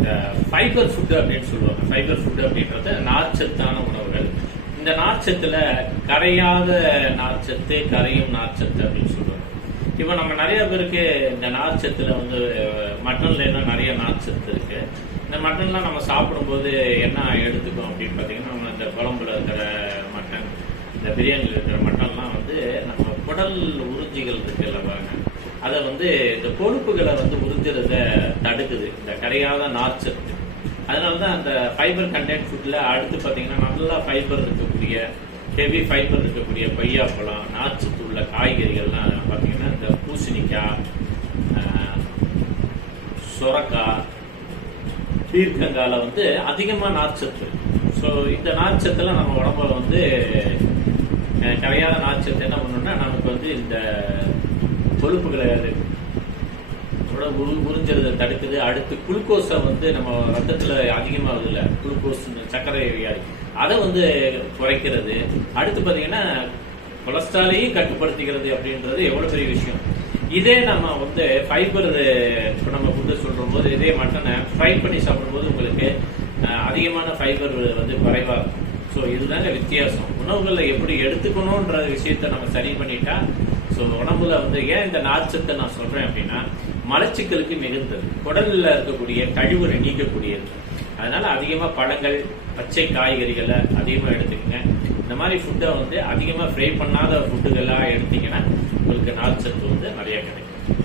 இந்த fibre food அப்படின்னு சொல்லுவாங்க. ஃபைபர் ஃபுட்டு அப்படின்றது நார்ச்சத்தான உணவுகள். இந்த நார்ச்சத்தில் கரையாத நார்ச்சத்து கரையும் நார்ச்சத்து அப்படின்னு சொல்லுவாங்க. இப்போ நம்ம நிறைய பேருக்கு இந்த நார்ச்சத்தில் வந்து மட்டன்ல என்ன நிறைய நார்ச்சத்து இருக்கு. இந்த மட்டன்லாம் நம்ம சாப்பிடும்போது என்ன எடுத்துக்கோம் அப்படின்னு பார்த்தீங்கன்னா நம்ம இந்த குழம்புல இருக்கிற மட்டன் இந்த பிரியாணியில் இருக்கிற மட்டன்லாம் வந்து நம்ம குடல் உறிஞ்சிகள் இருக்குல்ல பாருங்க. அதை வந்து இந்த கொழுப்புகளை வந்து உறிஞ்சுறத இந்த கிடையாத நார்ச்சத்து அதனால தான் அந்த ஃபைபர் கண்டென்ட் ஃபுட்டில் அடுத்து பார்த்தீங்கன்னா நல்லா ஃபைபர் இருக்கக்கூடிய ஹெவி ஃபைபர் இருக்கக்கூடிய கொய்யாப்பழம் நார்ச்சத்து உள்ள காய்கறிகள்லாம் பார்த்தீங்கன்னா இந்த பூசணிக்காய் ஆஹ், சுரக்காய் பீர்க்கங்கால வந்து அதிகமாக நார்ச்சத்து. ஸோ இந்த நார்ச்சத்தெல்லாம் நம்ம உடம்புல வந்து அஹ், கரையாத நார்ச்சத்து என்ன பண்ணணும்னா நமக்கு வந்து இந்த கொழுப்புகளை அது உடல் உரு தடுக்குது. அடுத்து குளுக்கோஸை வந்து நம்ம ரத்தத்தில் அதிகமாகுது இல்லை குளுக்கோஸ் சர்க்கரை வியாதி அதை வந்து குறைக்கிறது. அடுத்து பார்த்தீங்கன்னா கொலஸ்ட்ராலையும் கட்டுப்படுத்திக்கிறது அப்படின்றது எவ்வளோ பெரிய விஷயம். இதே நம்ம வந்து ஃபைபர் இப்போ நம்ம ஃபுட்டு சொல்லும் போது இதே மட்டனை ஃப்ரை பண்ணி சாப்பிடும்போது உங்களுக்கு அதிகமான ஃபைபர் வந்து குறைவாக இருக்கும். ஸோ இதுதாங்க வித்தியாசம். உணவுகளை எப்படி எடுத்துக்கணுன்ற விஷயத்த நம்ம சரி பண்ணிட்டா ஸோ உடம்புல வந்து ஏன் இந்த நார்ச்சத்தை நான் சொல்றேன் அப்படின்னா மலச்சிக்கலுக்கு மிகுந்தது. குடல்ல இருக்கக்கூடிய கழிவு நீக்கக்கூடியது. அதனால அதிகமா பழங்கள் பச்சை காய்கறிகளை அதிகமா எடுத்துக்கங்க. இந்த மாதிரி ஃபுட்டை வந்து அதிகமா ஃப்ரை பண்ணாத ஃபுட்டுகளாக எடுத்தீங்கன்னா உங்களுக்கு நார்ச்சத்து வந்து நிறைய கிடைக்கும்.